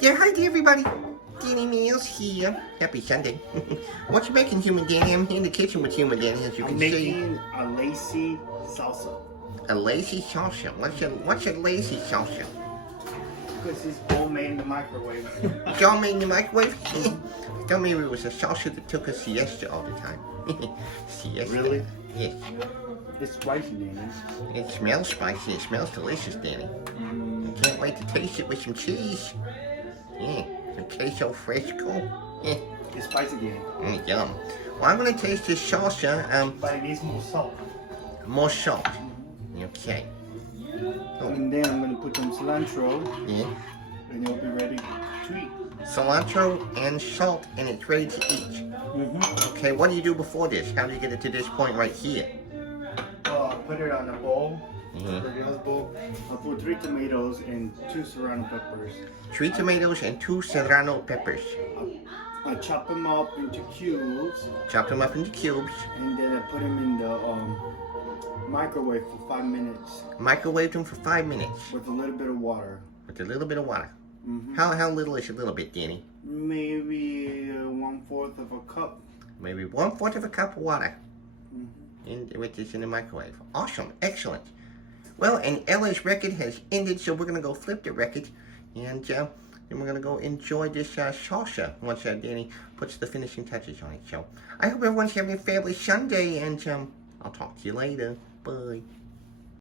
Yeah, hi to everybody. Danny Meals here. Happy Sunday. What you making, Human Danny? I'm here in the kitchen with Human Danny, as you I'm can see. making a lazy salsa. A lazy salsa. What's a lazy salsa? Because it's all made in the microwave. It's all made in the microwave? Tell me it was a salsa that took a siesta all the time. Siesta? Really? Yes. It's spicy, Danny. It smells spicy. It smells delicious, Danny. I can't wait to taste it with some cheese. Yeah, some queso fresco. Yeah. It's spicy, Danny. Yum. Well, I'm going to taste this salsa. But it needs more salt. More salt. Okay. Oh, And then I'm going to put some cilantro. yeah. And it'll be ready to eat. Cilantro and salt, and it's ready to eat. Okay, what do you do before this? How do you get it to this point right here? Put it on a bowl. Mhm. Tortillas bowl. I'll put 3 tomatoes and 2 serrano peppers. 3 tomatoes and 2 serrano peppers. I chop them up into cubes. Chop them up into cubes. And then I put them in the microwave for 5 minutes. Microwave them for 5 minutes With a little bit of water. with a little bit of water. How little is a little bit, Danny? Maybe 1/4 of a cup. Maybe 1/4 of a cup of water. With this in the microwave. Awesome. Excellent. Well, and Ella's record has ended, so we're going to go flip the record. And then we're going to go enjoy this salsa once Danny puts the finishing touches on it. So I hope everyone's having a fabulous Sunday, and I'll talk to you later. Bye.